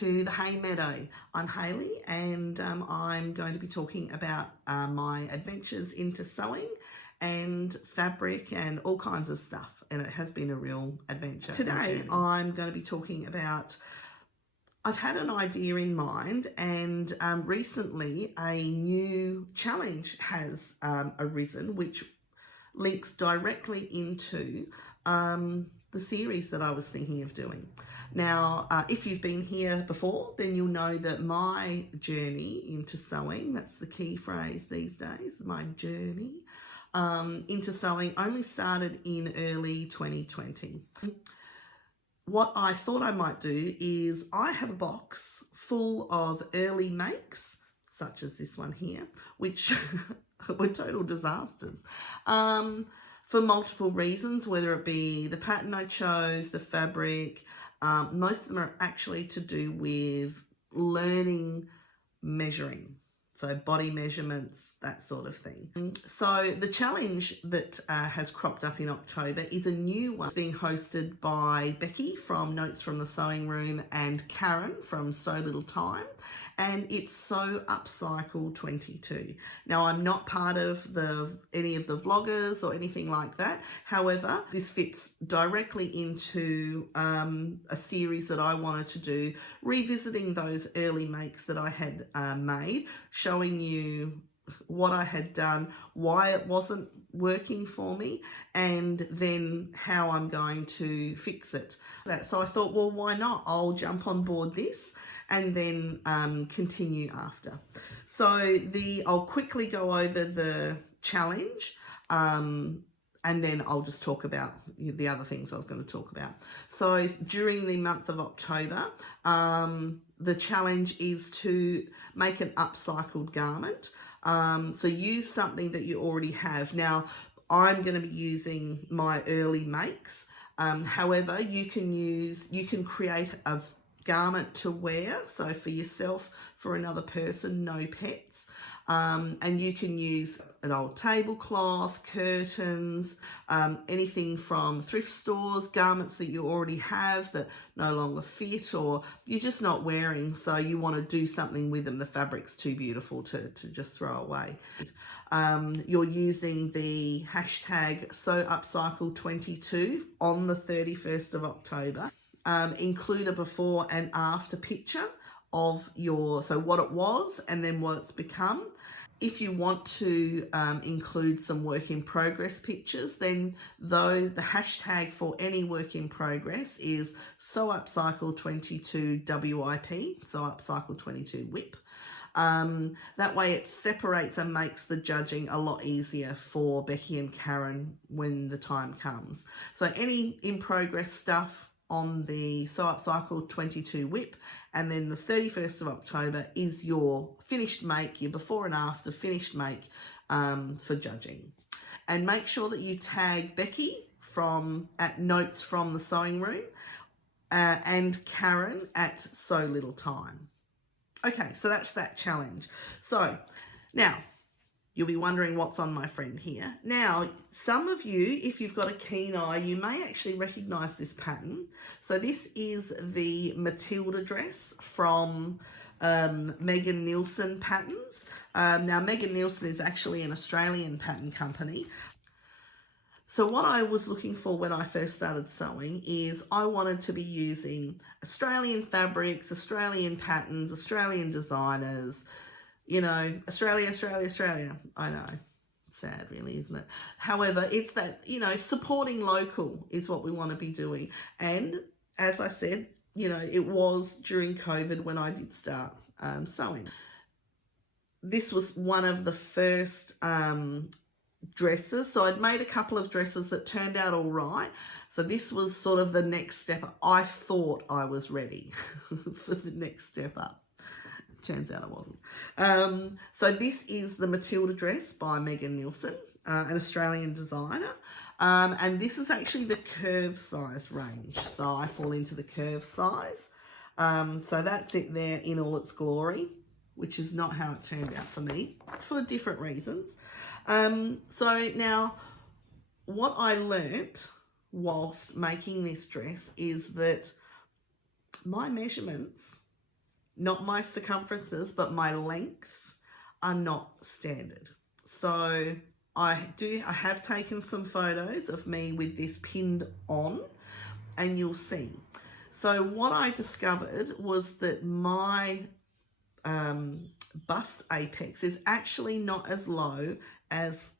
to the Hay Meadow. I'm Hayley, and I'm going to be talking about my adventures into sewing and fabric and all kinds of stuff, and it has been a real adventure. Today I'm going to be talking about, I've had an idea in mind, and recently a new challenge has arisen which links directly into the series that I was thinking of doing. Now, if you've been here before, then you'll know that my journey into sewing, that's the key phrase these days, my journey into sewing only started in early 2020. What I thought I might do is I have a box full of early makes, such as this one here, which were total disasters. For multiple reasons, whether it be the pattern I chose, the fabric, most of them are actually to do with learning measuring. So body measurements, that sort of thing. So the challenge that has cropped up in October is a new one. It's being hosted by Becky from Notes from the Sewing Room and Karen from So Little Time. And it's So Upcycled 22. Now, I'm not part of any of the vloggers or anything like that. However, this fits directly into a series that I wanted to do, revisiting those early makes that I had made, showing you what I had done, why it wasn't working for me, and then how I'm going to fix it. So I thought, well, why not? I'll jump on board this and then continue after. So I'll quickly go over the challenge, and then I'll just talk about the other things I was going to talk about. So during the month of October, the challenge is to make an upcycled garment. So use something that you already have. Now, I'm going to be using my early makes. However, you can create a garment to wear, so for yourself, for another person, no pets, and you can use an old tablecloth, curtains, anything from thrift stores, garments that you already have that no longer fit or you're just not wearing, so you want to do something with them. The fabric's too beautiful to just throw away. You're using the hashtag SoUpcycled22 on the 31st of October. Include a before and after picture of what it was and then what it's become. If you want to include some work in progress pictures, then the hashtag for any work in progress is SoUpcycled22 WIP, so Upcycled22 WIP. That way it separates and makes the judging a lot easier for Becky and Karen when the time comes. So any in progress stuff on the So Upcycled 22 WIP, and then the 31st of October is your finished make, your before and after finished make for judging. And make sure that you tag Becky at Notes from the Sewing Room and Karen at So Little Time. Okay, so that's that challenge. So now, you'll be wondering what's on my friend here. Now, some of you, if you've got a keen eye, you may actually recognise this pattern. So this is the Matilda dress from Megan Nielsen Patterns. Now, Megan Nielsen is actually an Australian pattern company. So what I was looking for when I first started sewing is I wanted to be using Australian fabrics, Australian patterns, Australian designers, you know, Australia. I know, sad really, isn't it? However, it's that, you know, supporting local is what we want to be doing. And as I said, you know, it was during COVID when I did start sewing. This was one of the first dresses. So I'd made a couple of dresses that turned out all right. So this was sort of the next step. I thought I was ready for the next step up. Turns out I wasn't. So this is the Matilda dress by Megan Nielsen, an Australian designer. And this is actually the curve size range. So I fall into the curve size. So that's it there in all its glory, which is not how it turned out for me for different reasons. So now what I learnt whilst making this dress is that my measurements not my circumferences, but my lengths are not standard. So I have taken some photos of me with this pinned on, and you'll see. So what I discovered was that my bust apex is actually not as low as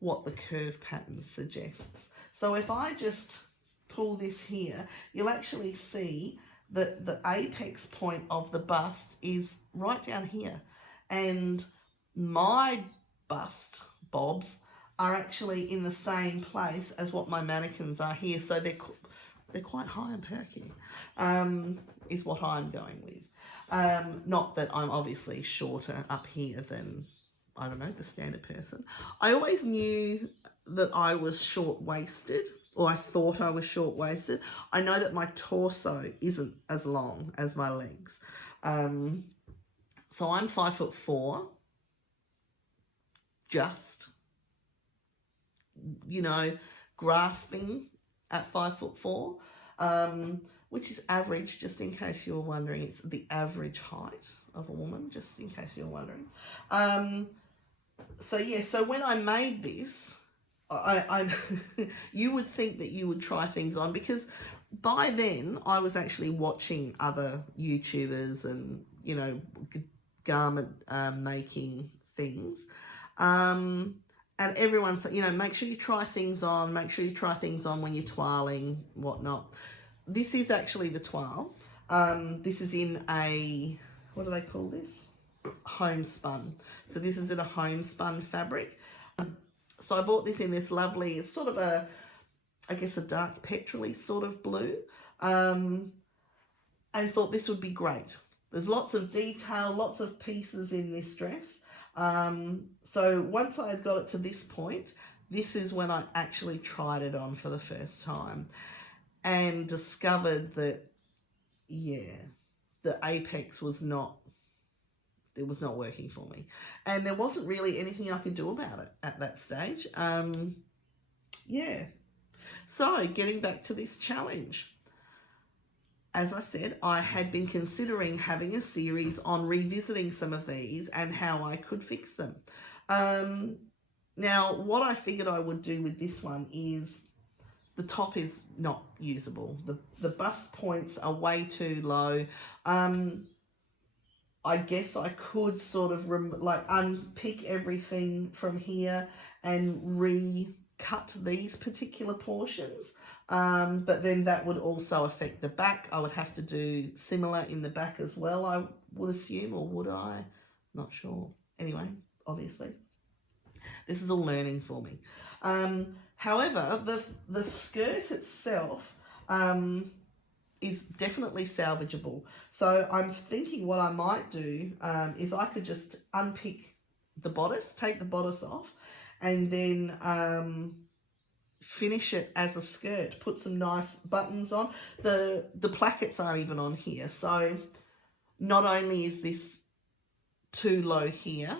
what the curve pattern suggests. So if I just pull this here, you'll actually see that the apex point of the bust is right down here, and my bust bobs are actually in the same place as what my mannequins are here, so they're quite high and perky, is what I'm going with. Not that I'm obviously shorter up here than, I don't know, the standard person. I always knew that I was short-waisted, or I thought I was short-waisted. I know that my torso isn't as long as my legs. So I'm 5'4", just, you know, grasping at 5'4", which is average, just in case you're wondering. It's the average height of a woman, just in case you're wondering. So yeah, so when I made this, I you would think that you would try things on, because by then I was actually watching other YouTubers and, you know, garment making things. And everyone's, you know, make sure you try things on, when you're toiling, whatnot. This is actually the toile. This is in a, what do they call this? Homespun. So this is in a homespun fabric. So I bought this in this lovely, it's sort of a, I guess a dark petrol-y sort of blue, and thought this would be great. There's lots of detail, lots of pieces in this dress. So once I had got it to this point, this is when I actually tried it on for the first time and discovered that, yeah, the apex was not, it was not working for me. And there wasn't really anything I could do about it at that stage. Yeah. So getting back to this challenge. As I said, I had been considering having a series on revisiting some of these and how I could fix them. Now, what I figured I would do with this one is the top is not usable. The bust points are way too low. I guess I could sort of unpick everything from here and recut these particular portions. But then that would also affect the back. I would have to do similar in the back as well, I would assume, or would I? Not sure. Anyway, obviously, this is all learning for me. However, the skirt itself is definitely salvageable. So I'm thinking what I might do is I could just unpick the bodice, take the bodice off, and then finish it as a skirt, put some nice buttons on. The plackets aren't even on here, so not only is this too low here,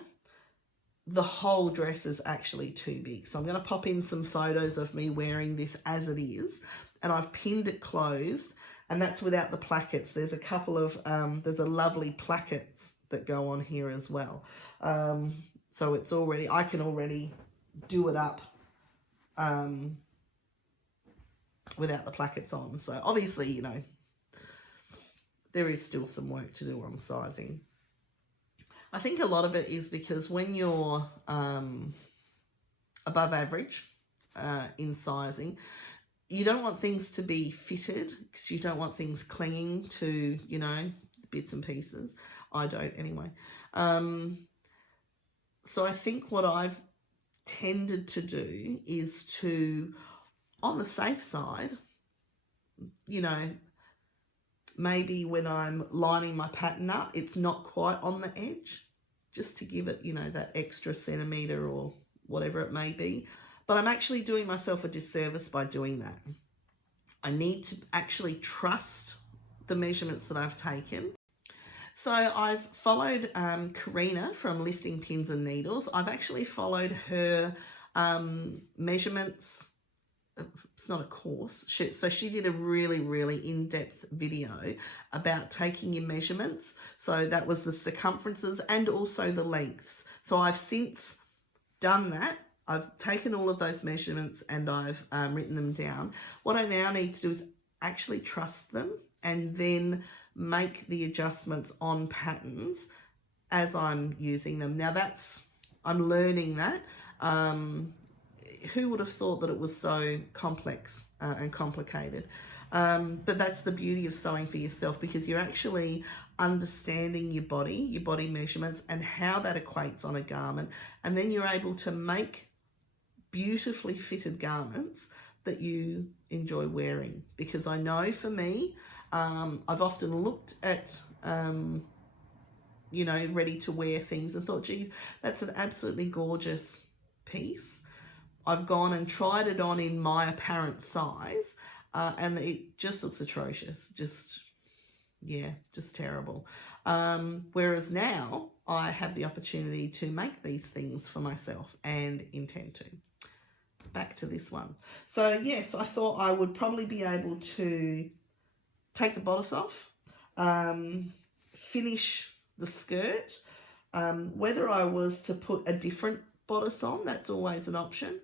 the whole dress is actually too big. So I'm going to pop in some photos of me wearing this as it is, and I've pinned it closed, and that's without the plackets. There's a couple of there's a lovely plackets that go on here as well. So it's already, I can already do it up without the plackets on. So obviously, you know, there is still some work to do on sizing. I think a lot of it is because when you're above average in sizing, you don't want things to be fitted, because you don't want things clinging to, you know, bits and pieces. I don't anyway. So I think what I've tended to do is to, on the safe side, you know, maybe when I'm lining my pattern up, it's not quite on the edge, just to give it, you know, that extra centimetre or whatever it may be. But I'm actually doing myself a disservice by doing that. I need to actually trust the measurements that I've taken. So I've followed Karina from Lifting Pins and Needles. I've actually followed her measurements it's not a course. So she did a really, really in-depth video about taking your measurements. So that was the circumferences and also the lengths. So I've since done that. I've taken all of those measurements and I've written them down. What I now need to do is actually trust them and then make the adjustments on patterns as I'm using them. Now I'm learning that. Who would have thought that it was so complex and complicated? But that's the beauty of sewing for yourself, because you're actually understanding your body measurements and how that equates on a garment. And then you're able to make beautifully fitted garments that you enjoy wearing. Because I know for me, I've often looked at ready to wear things and thought, geez, that's an absolutely gorgeous piece. I've gone and tried it on in my apparent size and it just looks atrocious. Just terrible. Whereas now I have the opportunity to make these things for myself and intend to. Back to this one. So yes, I thought I would probably be able to take the bodice off, finish the skirt. Whether I was to put a different bodice on, that's always an option.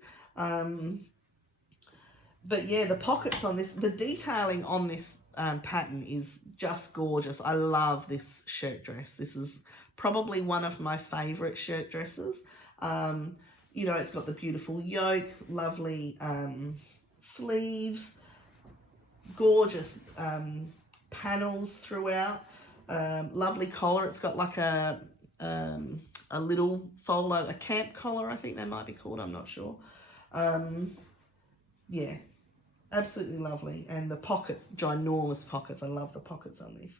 But yeah, the pockets on this, the detailing on this pattern is just gorgeous. I love this shirt dress. This is probably one of my favorite shirt dresses. It's got the beautiful yoke, lovely sleeves, gorgeous panels throughout, lovely collar. It's got like a little follow, a camp collar, I think they might be called, I'm not sure. Yeah, absolutely lovely. And the pockets, ginormous pockets. I love the pockets on this.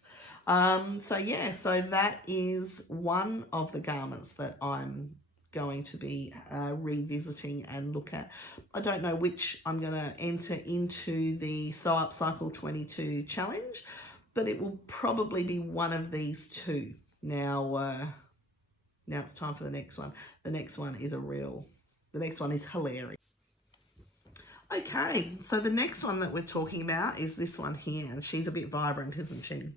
So that is one of the garments that I'm going to be revisiting and look at. I don't know which I'm going to enter into the Sew Upcycle 22 challenge, but it will probably be one of these two. Now it's time for the next one. The next one is hilarious. Okay, so the next one that we're talking about is this one here, and she's a bit vibrant, isn't she?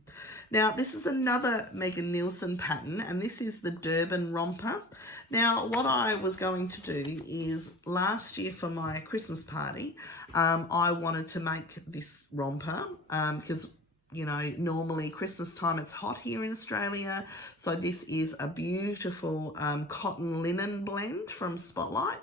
Now, this is another Megan Nielsen pattern, and this is the Durban Romper. Now, what I was going to do is last year for my Christmas party, I wanted to make this romper because normally Christmas time it's hot here in Australia. So this is a beautiful cotton linen blend from Spotlight.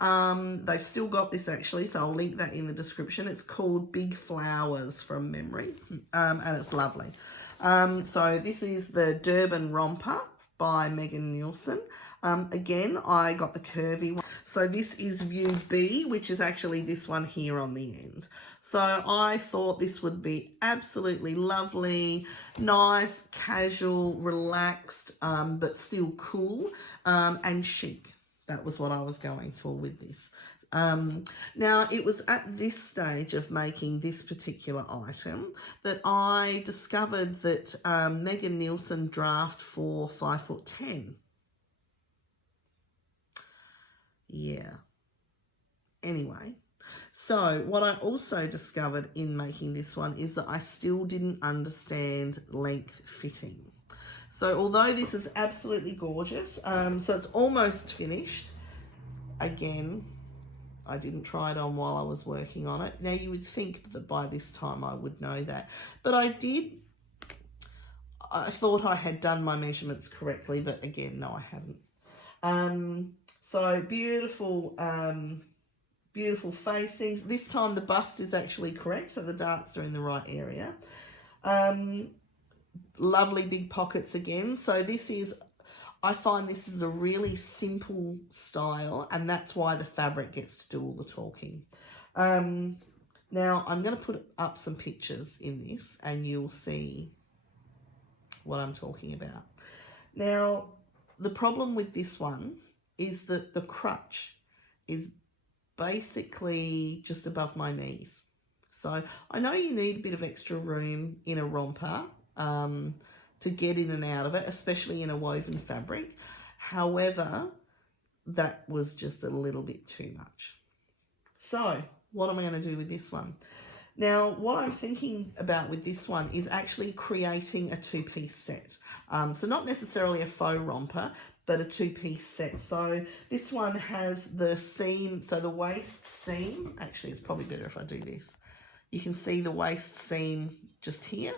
They've still got this actually, so I'll link that in the description. It's called Big Flowers from memory, and it's lovely. So this is the Durban Romper by Megan Nielsen. Again, I got the curvy one. So this is view B, which is actually this one here on the end. So I thought this would be absolutely lovely, nice, casual, relaxed, but still cool and chic. That was what I was going for with this. Now, it was at this stage of making this particular item that I discovered that Megan Nielsen draft for 5'10". Yeah. Anyway, so what I also discovered in making this one is that I still didn't understand length fitting. So although this is absolutely gorgeous, so it's almost finished. Again, I didn't try it on while I was working on it. Now you would think that by this time I would know that, but I did. I thought I had done my measurements correctly, but again, no, I hadn't. So beautiful, beautiful facings. This time the bust is actually correct, so the darts are in the right area. Lovely big pockets again. So I find this is a really simple style, and that's why the fabric gets to do all the talking. Now I'm going to put up some pictures in this and you'll see what I'm talking about. Now, the problem with this one is that the crutch is basically just above my knees. So I know you need a bit of extra room in a romper to get in and out of it, especially in a woven fabric. However, that was just a little bit too much. So what am I going to do with this one? Now, what I'm thinking about with this one is actually creating a two-piece set. So not necessarily a faux romper, but a two-piece set. So this one has the seam, so the waist seam, actually it's probably better if I do this. You can see the waist seam just here,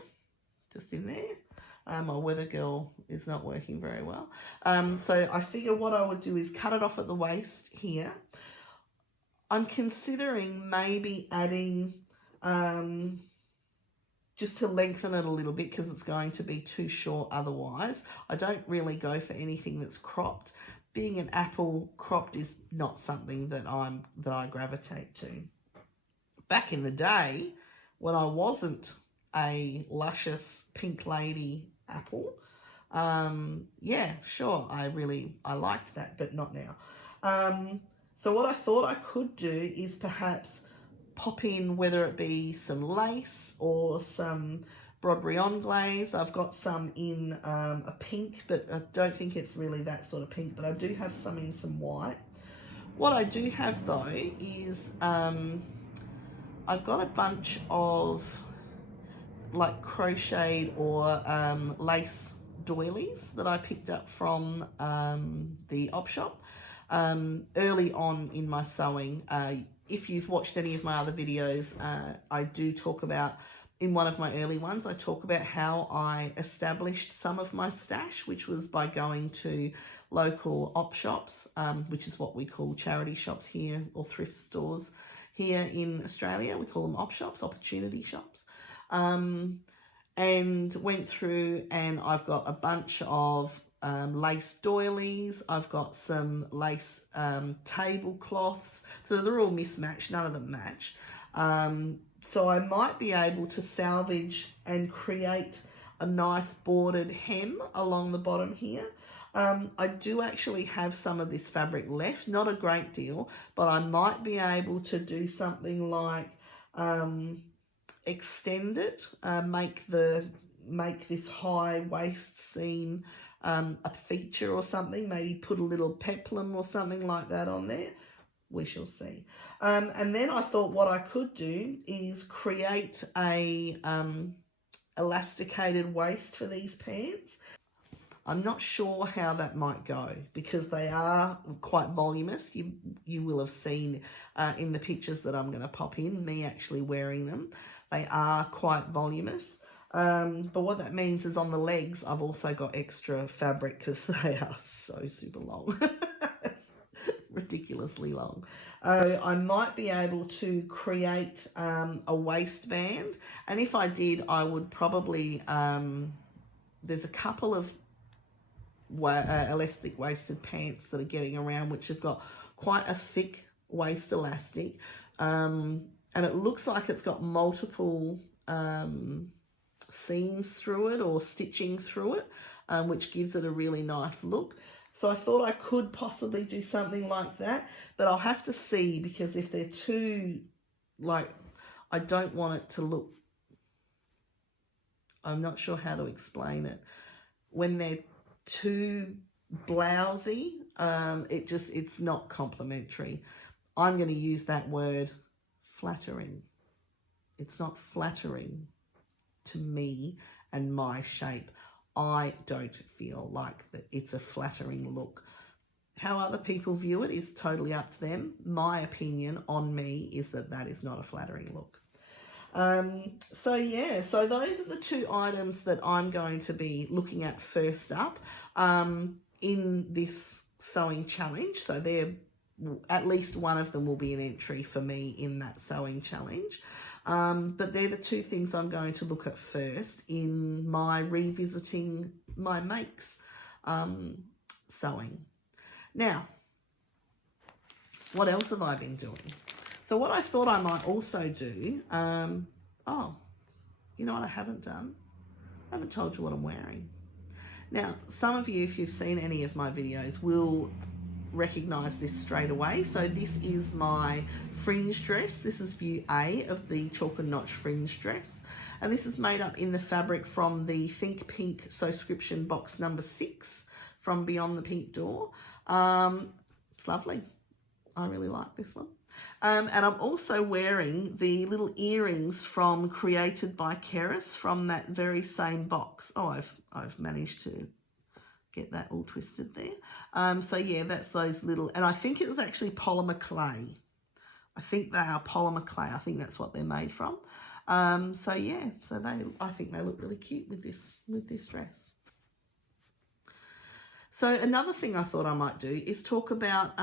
just in there. My weather girl is not working very well. So I figure what I would do is cut it off at the waist here. I'm considering maybe adding, just to lengthen it a little bit because it's going to be too short otherwise. I don't really go for anything that's cropped. Being an apple, cropped is not something that I gravitate to. Back in the day, when I wasn't a luscious pink lady apple, yeah, sure, I liked that, but not now. So what I thought I could do is perhaps pop in, whether it be some lace or some Broderie glaze. I've got some in a pink, but I don't think it's really that sort of pink, but I do have some in some white. What I do have though is I've got a bunch of like crocheted or lace doilies that I picked up from the opshop early on in my sewing. If you've watched any of my other videos, I do talk about, in one of my early ones, I talk about how I established some of my stash, which was by going to local op shops, which is what we call charity shops here, or thrift stores here in Australia. We call them op shops, opportunity shops. And went through, and I've got a bunch of lace doilies. I've got some lace tablecloths. So they're all mismatched, none of them match. So I might be able to salvage and create a nice bordered hem along the bottom here. I do actually have some of this fabric left, not a great deal, but I might be able to do something like extend it, make this high waist seam a feature or something, maybe put a little peplum or something like that on there. We shall see. And then I thought what I could do is create a elasticated waist for these pants. I'm not sure how that might go because they are quite voluminous. You will have seen in the pictures that I'm going to pop in, me actually wearing them. They are quite voluminous. But what that means is on the legs, I've also got extra fabric because they are so super long. Ridiculously long. I might be able to create a waistband. And if I did, I would probably, there's a couple of elastic waisted pants that are getting around which have got quite a thick waist elastic. And it looks like it's got multiple seams through it or stitching through it, which gives it a really nice look. So I thought I could possibly do something like that, but I'll have to see, because if they're too, like, I don't want it to look, I'm not sure how to explain it. When they're too blousy, it's not complimentary. I'm going to use that word, flattering. It's not flattering to me and my shape. I don't feel like that it's a flattering look. How other people view it is totally up to them. My opinion on me is that that is not a flattering look. So yeah, so those are the two items that I'm going to be looking at first up in this sewing challenge. So they're, at least one of them will be an entry for me in that sewing challenge. But they're the two things I'm going to look at first in my revisiting my makes sewing. Now, what else have I been doing? So what I thought I might also do, oh, you know what I haven't done? I haven't told you what I'm wearing. Now, some of you, if you've seen any of my videos, will recognize this straight away. So this is my fringe dress. This is view A of the chalk and notch fringe dress. And this is made up in the fabric from the Think Pink Sewscription box number 6 from Beyond the Pink Door. It's lovely. I really like this one. And I'm also wearing the little earrings from Created by Keris from that very same box. Oh, I've managed to get that all twisted there. So yeah, that's those little, and I think it was actually polymer clay. I think they are polymer clay. I think that's what they're made from. So yeah, so I think they look really cute with this dress. So another thing I thought I might do is talk about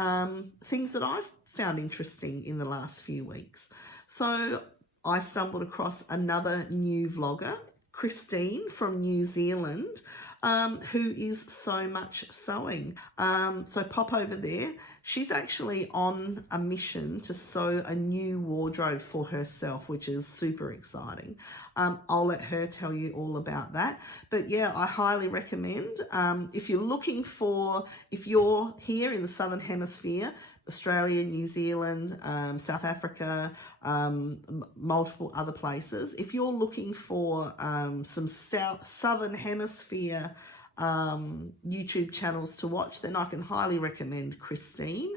things that I've found interesting in the last few weeks. So I stumbled across another new vlogger, Christine from New Zealand, who is So Much Sewing. So pop over there. She's actually on a mission to sew a new wardrobe for herself, which is super exciting. I'll let her tell you all about that. But yeah, I highly recommend, if you're here in the Southern Hemisphere, Australia, New Zealand, South Africa, multiple other places. If you're looking for some Southern Hemisphere YouTube channels to watch, then I can highly recommend Christine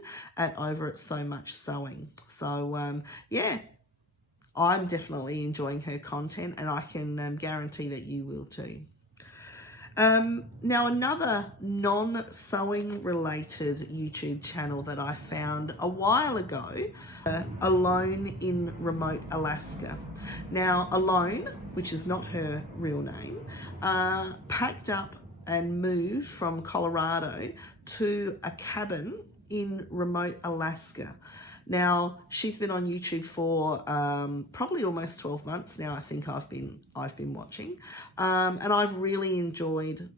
over at So Much Sewing. So yeah, I'm definitely enjoying her content, and I can guarantee that you will too. Now another non-sewing related YouTube channel that I found a while ago, Alone in Remote Alaska. Now Alone, which is not her real name, packed up and moved from Colorado to a cabin in remote Alaska. Now she's been on YouTube for probably almost 12 months now. I think I've been watching, and I've really enjoyed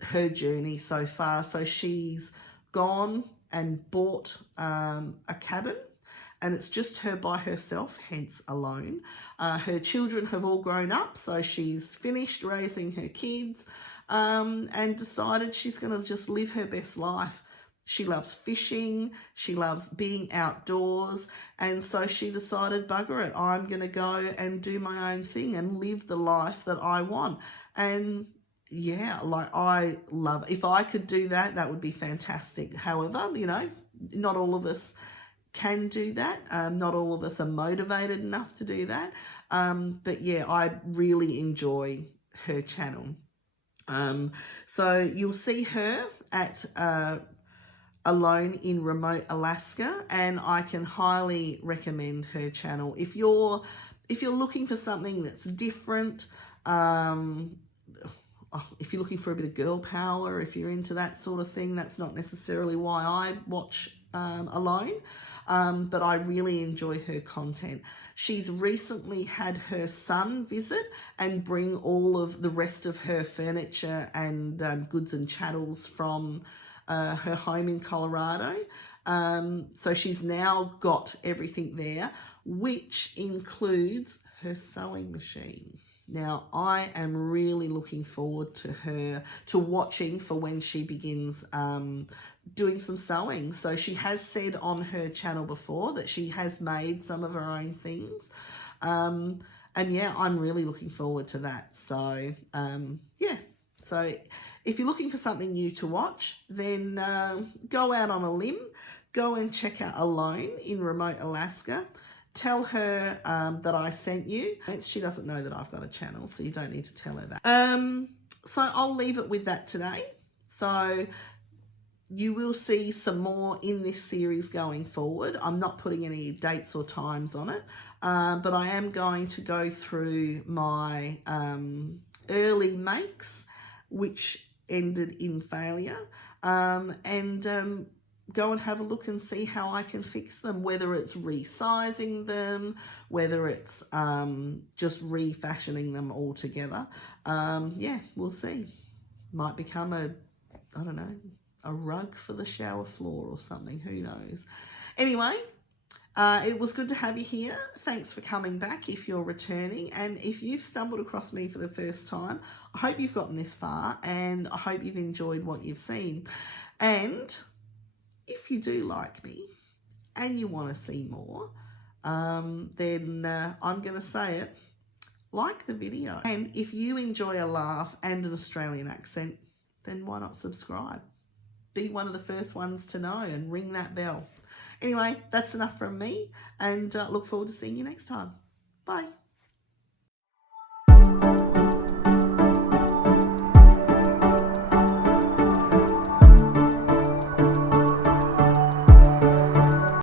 her journey so far. So she's gone and bought a cabin, and it's just her by herself, hence Alone. Her children have all grown up, so she's finished raising her kids, and decided she's going to just live her best life. She loves fishing, she loves being outdoors, and so she decided, bugger it, I'm going to go and do my own thing and live the life that I want. And yeah, like, I love, if I could do that, that would be fantastic. However, you know, not all of us can do that. Not all of us are motivated enough to do that. But yeah, I really enjoy her channel. So you'll see her at Alone in Remote Alaska, and I can highly recommend her channel. If you're looking for something that's different, if you're looking for a bit of girl power, if you're into that sort of thing, that's not necessarily why I watch Alone, but I really enjoy her content. She's recently had her son visit and bring all of the rest of her furniture and goods and chattels from her home in Colorado. So she's now got everything there, which includes her sewing machine. Now, I am really looking forward to watching for when she begins doing some sewing. So she has said on her channel before that she has made some of her own things. And yeah, I'm really looking forward to that. So yeah, so if you're looking for something new to watch, then go out on a limb, go and check out Alone in Remote Alaska. Tell her that I sent you. She doesn't know that I've got a channel, so you don't need to tell her that. So I'll leave it with that today. So you will see some more in this series going forward. I'm not putting any dates or times on it, but I am going to go through my early makes, which ended in failure, and go and have a look and see how I can fix them, whether it's resizing them, whether it's just refashioning them all together. Yeah, we'll see. Might become a rug for the shower floor or something, who knows. Anyway, it was good to have you here. Thanks for coming back if you're returning, and if you've stumbled across me for the first time, I hope you've gotten this far, and I hope you've enjoyed what you've seen. And if you do like me and you want to see more, then I'm going to say it, like the video. And if you enjoy a laugh and an Australian accent, then why not subscribe? Be one of the first ones to know and ring that bell. Anyway, that's enough from me, and look forward to seeing you next time. Bye.